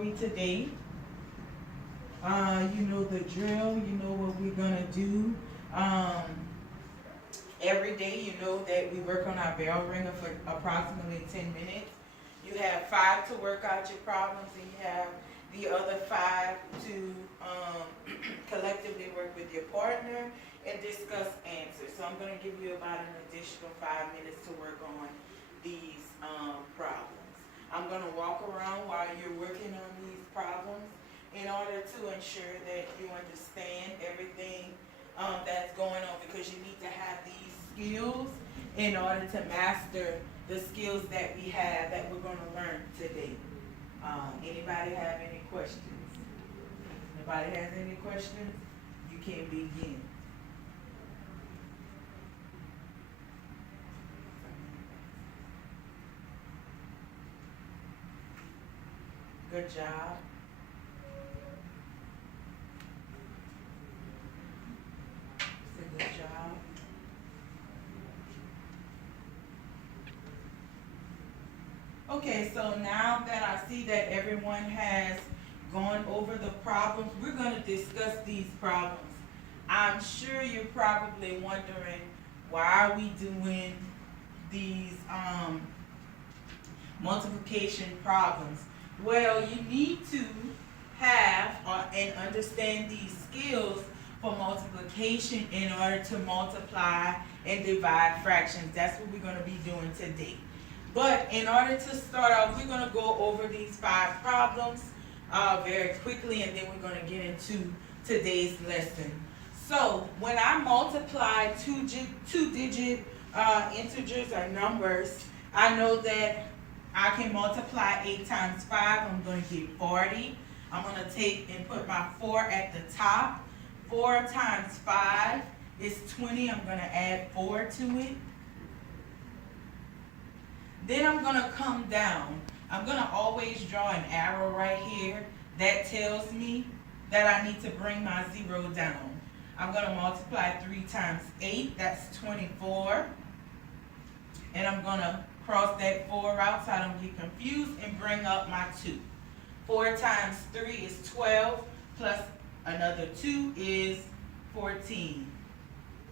we today. You know the drill, you know what we're gonna do. Um, every day, you know that we work on our bell ringer for approximately 10 minutes. You have 5 to work out your problems, and you have the other 5 to collectively work with your partner and discuss answers. So I'm going to give you about an additional 5 minutes to work on these problems. I'm going to walk around while you're working on these problems in order to ensure that you understand everything that's going on, because you need to have these skills in order to master the skills that we have that we're going to learn today. Anybody have any questions? Nobody has any questions? You can begin. Good job. It's a good job. Okay, so now that I see that everyone has gone over the problems, we're going to discuss these problems. I'm sure you're probably wondering, why are we doing these multiplication problems? Well, you need to have and understand these skills for multiplication in order to multiply and divide fractions. That's what we're going to be doing today. But in order to start off, we're going to go over these 5 problems very quickly, and then we're going to get into today's lesson. So when I multiply two-digit integers or numbers, I know that I can multiply 8 times 5. I'm going to get 40. I'm going to take and put my 4 at the top. 4 times 5 is 20. I'm going to add 4 to it. Then I'm going to come down. I'm going to always draw an arrow right here. That tells me that I need to bring my 0 down. I'm going to multiply 3 times 8. That's 24. And I'm going to cross that 4 out so I don't get confused and bring up my 2. 4 times 3 is 12, plus another 2 is 14.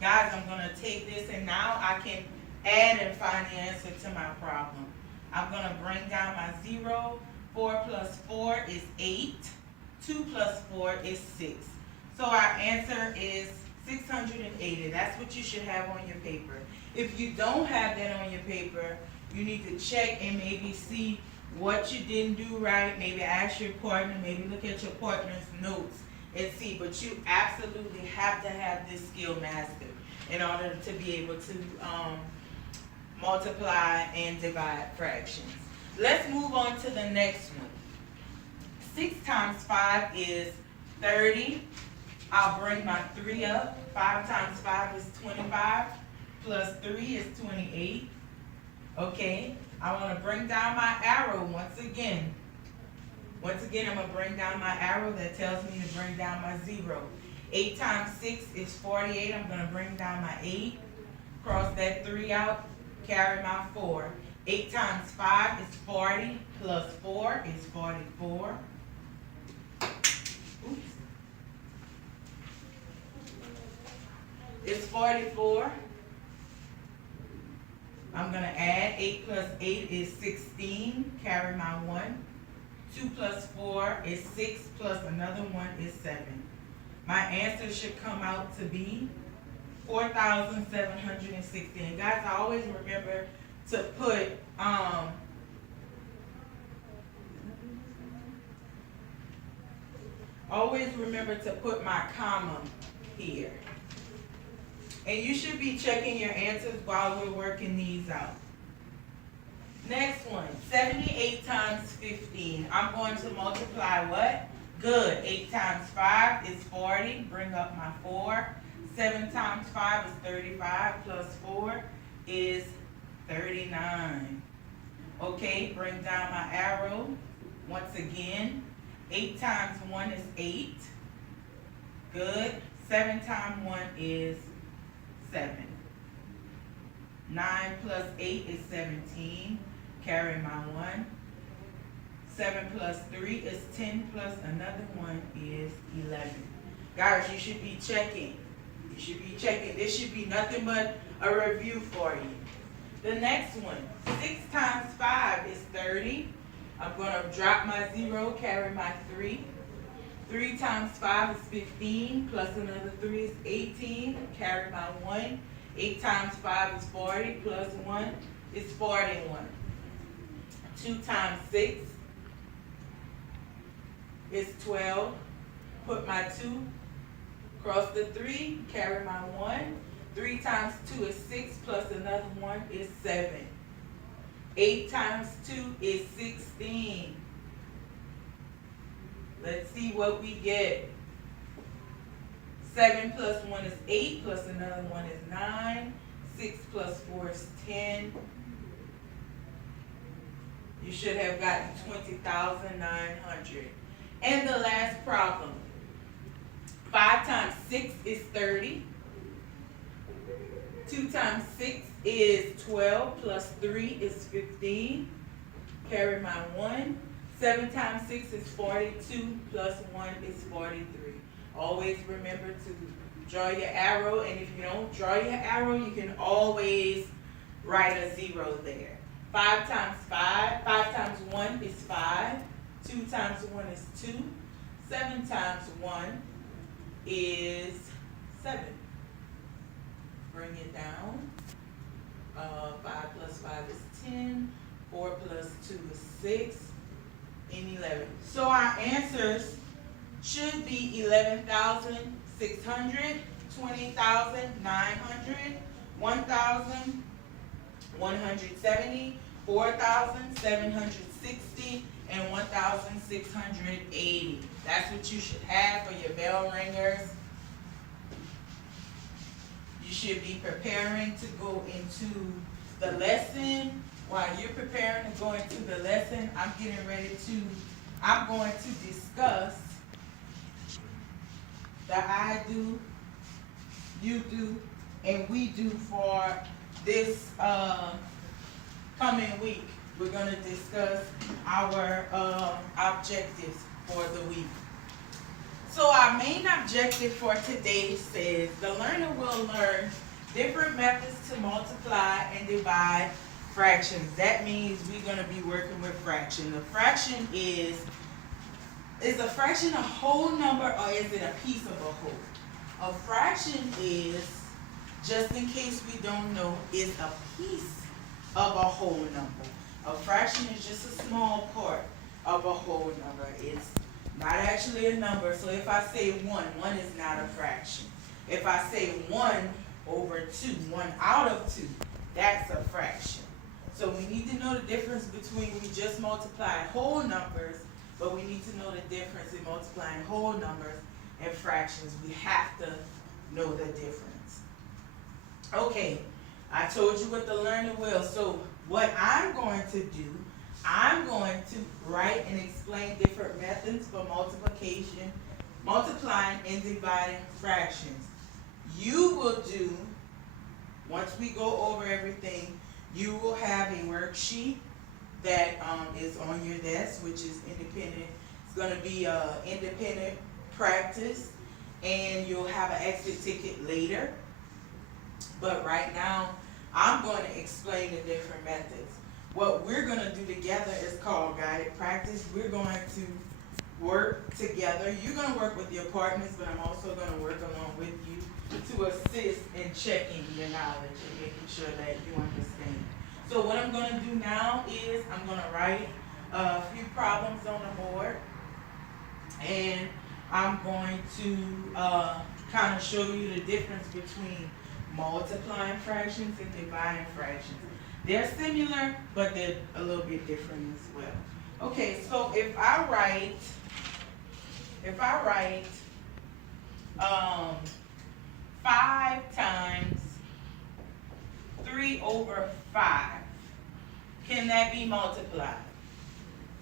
Guys, I'm going to take this, and now I can add and find the answer to my problem. I'm going to bring down my 0. 4 plus 4 is 8. 2 plus 4 is 6. So our answer is 680. That's what you should have on your paper. If you don't have that on your paper, you need to check and maybe see what you didn't do right. Maybe ask your partner, maybe look at your partner's notes and see. But you absolutely have to have this skill mastered in order to be able to multiply and divide fractions. Let's move on to the next one. 6 times 5 is 30. I'll bring my 3 up. 5 times 5 is 25. Plus 3 is 28. Okay, I want to bring down my arrow once again. Once again, I'm going to bring down my arrow. That tells me to bring down my 0. 8 times 6 is 48. I'm going to bring down my 8. Cross that 3 out. Carry my 4. 8 times 5 is 40. Plus 4 is 44. Oops. It's 44. I'm going to add 8 plus 8 is 16. Carry my 1. 2 plus 4 is 6, plus another 1 is 7. My answer should come out to be 4,760. And guys, I always remember to put my comma here. And you should be checking your answers while we're working these out. Next one, 78 times 15. I'm going to multiply what? Good. 8 times 5 is 40. Bring up my 4. 7 times 5 is 35. Plus 4 is 39. Okay, bring down my arrow. Once again, 8 times 1 is 8. Good. 7 times 1 is 7. 9 plus 8 is 17. Carry my 1. 7 plus 3 is 10 plus another one is 11. Guys, you should be checking. You should be checking. This should be nothing but a review for you. The next one, 6 times 5 is 30. I'm going to drop my 0, carry my 3. 3 times 5 is 15, plus another 3 is 18, carry my 1. 8 times 5 is 40, plus 1 is 41. 2 times 6 is 12. Put my 2, cross the 3, carry my 1. 3 times 2 is 6, plus another 1 is 7. 8 times 2 is 16. Let's see what we get. 7 plus 1 is 8, plus another 1 is 9. 6 plus 4 is 10. You should have gotten 20,900. And the last problem. 5 times 6 is 30. 2 times 6 is 12, plus 3 is 15. Carry my 1. 7 times 6 is 42, plus 1 is 43. Always remember to draw your arrow, and if you don't draw your arrow, you can always write a 0 there. 5 times 5, 5 times 1 is 5. 2 times 1 is 2. 7 times 1 is 7. Bring it down. 5 plus 5 is 10. 4 plus 2 is 6. And 11. So our answers should be 11,600, 20,900, 1,170, 4,760, and 1,680. That's what you should have for your bell ringers. You should be preparing to go into the lesson. While you're preparing to go into the lesson, I'm going to discuss the I do, you do, and we do for this coming week. We're going to discuss our objectives for the week. So our main objective for today says the learner will learn different methods to multiply and divide fractions. That means we're going to be working with fraction. The fraction is a fraction a whole number, or is it a piece of a whole? A fraction is, just in case we don't know, is a piece of a whole number. A fraction is just a small part of a whole number. It's not actually a number. So if I say 1, 1 is not a fraction. If I say 1 over 2, 1 out of 2, that's a fraction. So we need to know the difference between, we just multiply whole numbers, but we need to know the difference in multiplying whole numbers and fractions. We have to know the difference. Okay, I told you what the learner will. So what I'm going to do, I'm going to write and explain different methods for multiplication, multiplying and dividing fractions. You will do, once we go over everything, you will have a worksheet that is on your desk, which is independent. It's going to be independent practice, and you'll have an exit ticket later. But right now, I'm going to explain the different methods. What we're going to do together is called guided practice. We're going to work together. You're going to work with your partners, but I'm also going to work along with you to assist in checking your knowledge and making sure that you understand. So what I'm going to do now is I'm going to write a few problems on the board, and I'm going to kind of show you the difference between multiplying fractions and dividing fractions. They're similar, but they're a little bit different as well. Okay, so if I write 5 times 3 over 5, can that be multiplied?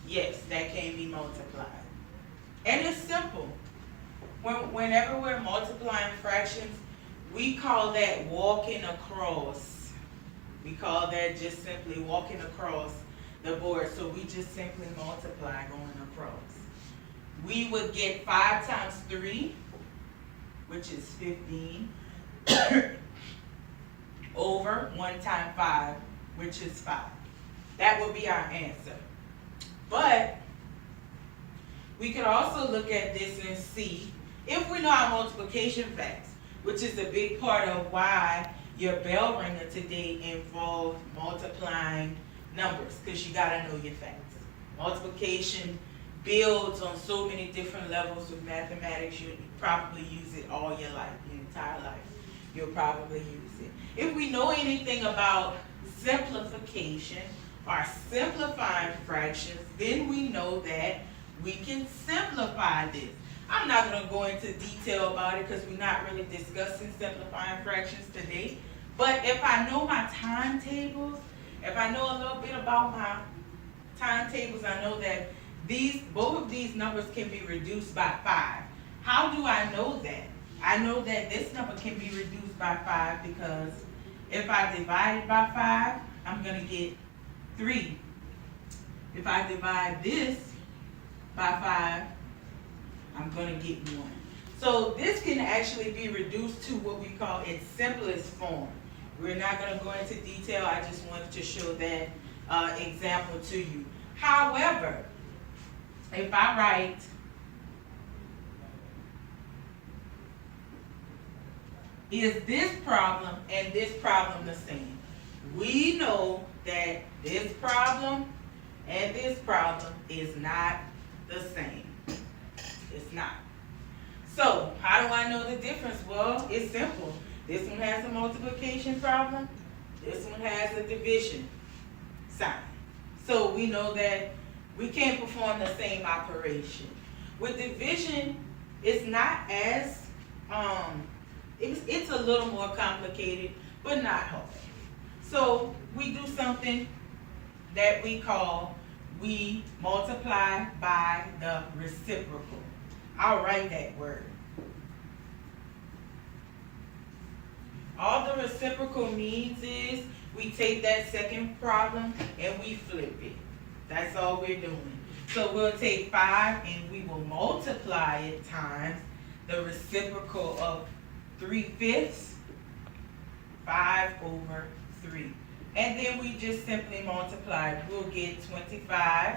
Yes, that can be multiplied. And it's simple. Whenever we're multiplying fractions, we call that walking across. We call that just simply walking across the board. So we just simply multiply going across. We would get 5 times 3, which is 15, over 1 times 5, which is 5. That would be our answer. But we could also look at this and see, if we know our multiplication facts, which is a big part of why your bell ringer today involved multiplying numbers, because you got to know your facts. Multiplication builds on so many different levels with mathematics. You probably use it all your life, your entire life. You'll probably use it. If we know anything about simplification or simplifying fractions, then we know that we can simplify this. I'm not going to go into detail about it because we're not really discussing simplifying fractions today. But if I know my timetables, if I know a little bit about my timetables, I know that both of these numbers can be reduced by 5. How do I know that? I know that this number can be reduced by 5 because if I divide it by 5, I'm going to get 3. If I divide this by 5, I'm going to get 1. So this can actually be reduced to what we call its simplest form. We're not going to go into detail. I just wanted to show that example to you. However, if I write is this problem and this problem the same? We know that this problem and this problem is not the same. It's not. So, how do I know the difference? Well, it's simple. This one has a multiplication problem. This one has a division sign. So, we know that we can't perform the same operation. With division, it's not as, it's a little more complicated, but not hard. So, we do something that we call, we multiply by the reciprocal. I'll write that word. All the reciprocal means is we take that second problem and we flip it. That's all we're doing. So we'll take 5 and we will multiply it times the reciprocal of 3/5, 5 over 3. And then we just simply multiply. We'll get 25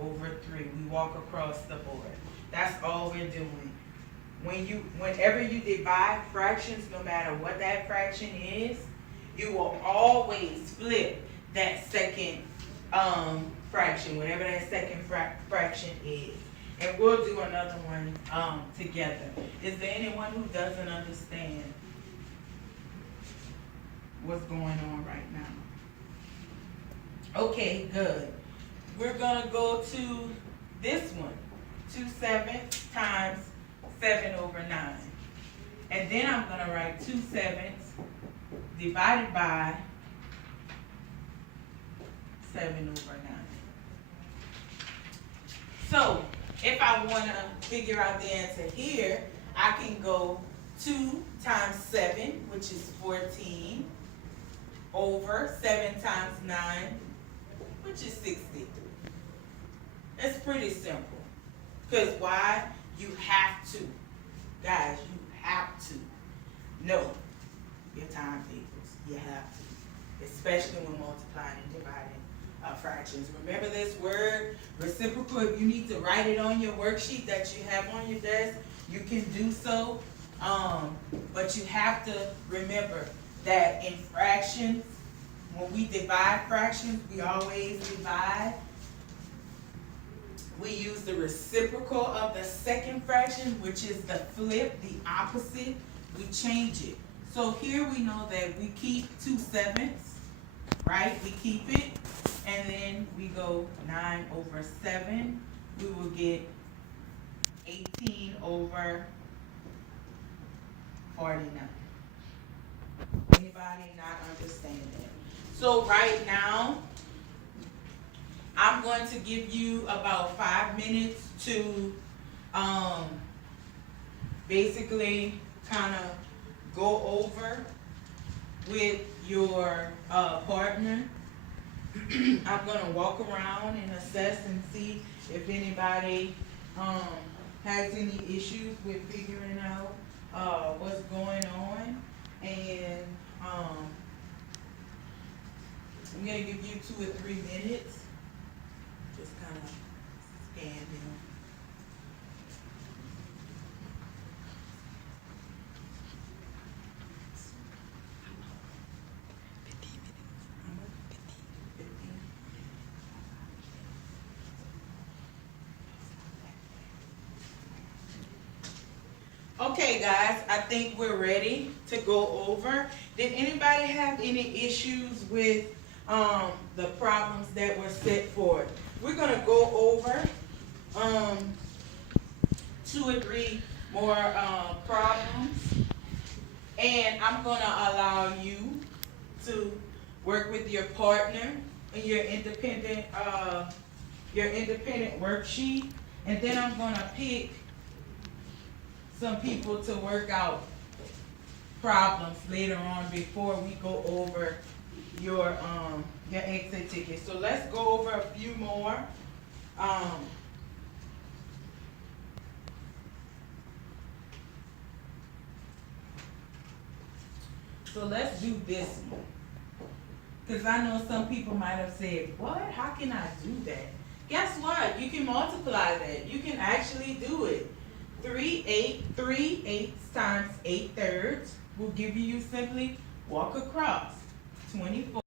over 3. We walk across the board. That's all we're doing. Whenever you divide fractions, no matter what that fraction is, you will always flip that second fraction, whatever that second fraction is. And we'll do another one together. Is there anyone who doesn't understand what's going on right now? Okay, good. We're going to go to this one. 2/7 times 7 over 9. And then I'm going to write 2/7 divided by 7 over 9. So, if I want to figure out the answer here, I can go 2 times 7, which is 14, over 7 times 9, which is 60. It's pretty simple. Because why? You have to. Guys, you have to know your timetables. You have to. Especially when multiplying and dividing fractions. Remember this word, reciprocal. If you need to write it on your worksheet that you have on your desk, you can do so. But you have to remember that in fractions, when we divide fractions, we always divide. We use the reciprocal of the second fraction, which is the flip, the opposite. We change it. So here we know that we keep 2/7, right? We keep it, and then we go 9 over 7. We will get 18 over 49. Anybody not understand that? So right now, I'm going to give you about 5 minutes to basically kind of go over with your partner I'm gonna walk around and assess and see if anybody has any issues with figuring out what's going on, and I'm gonna give you 2 or 3 minutes, just kind of scan them. Okay, guys, I think we're ready to go over. Did anybody have any issues with the problems that were set forth? We're going to go over 2 or 3 more problems, and I'm going to allow you to work with your partner in your independent worksheet, and then I'm going to pick some people to work out problems later on before we go over your exit ticket. So let's go over a few more. So let's do this one, because I know some people might have said, what? How can I do that? Guess what? You can multiply that. You can actually do it. 3 eighths times 8 thirds will give you simply walk across 24.